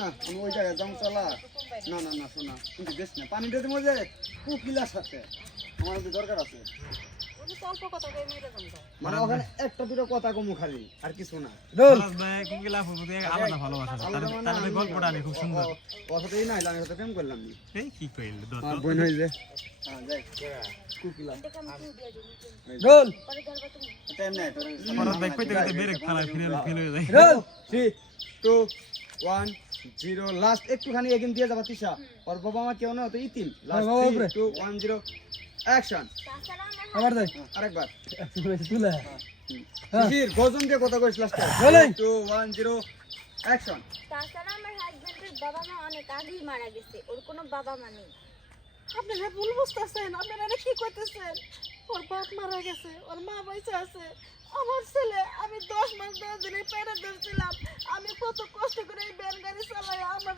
না আমি ওই জায়গায় যাম চলা। না না না শোনা কিন্তু বেশ না পানিটা দিয়ে মজে কুকিলার সাথে। আমার একটু দরকার আছে। মানে ওখানে একটা দুটো কথা কমু খালি আর কিছু না। তার তার মধ্যে গল্পটা আমি খুব সুন্দর। কথাতেই না আমি প্রেম করলাম কি কইল? বোন যে। যাই। কুকিলা। রোল টাইম নাই কইতে ব্রেক ফেল হয়ে যায়। Roll three two one zero last একটুখানি এগিন দিয়ে যাবা তিশা। ওর বাবা মা কেউ না তো ইতিম। Last three two one zero action আবার দেখ আরেকবার। তুলে। হ্যাঁ। জির গজন দিয়ে কথা কইছ লাস্টে। টু ওয়ান জিরো অ্যাকশন তাছাড়া আমার হাজবেন্ডের বাবা মা অনেক আগেই মারা গেছে। ওর কোনো বাবা মা নেই। আপনারা ভুল বুঝতেছেন। আপনারা কি করতেছেন ওর বাপ মারা গেছে ওর মা বেঁচে আছে। আমার ছেলে আমি দশ মাস দশ দিনে পেরে ধরছিলাম ganito sa malaman.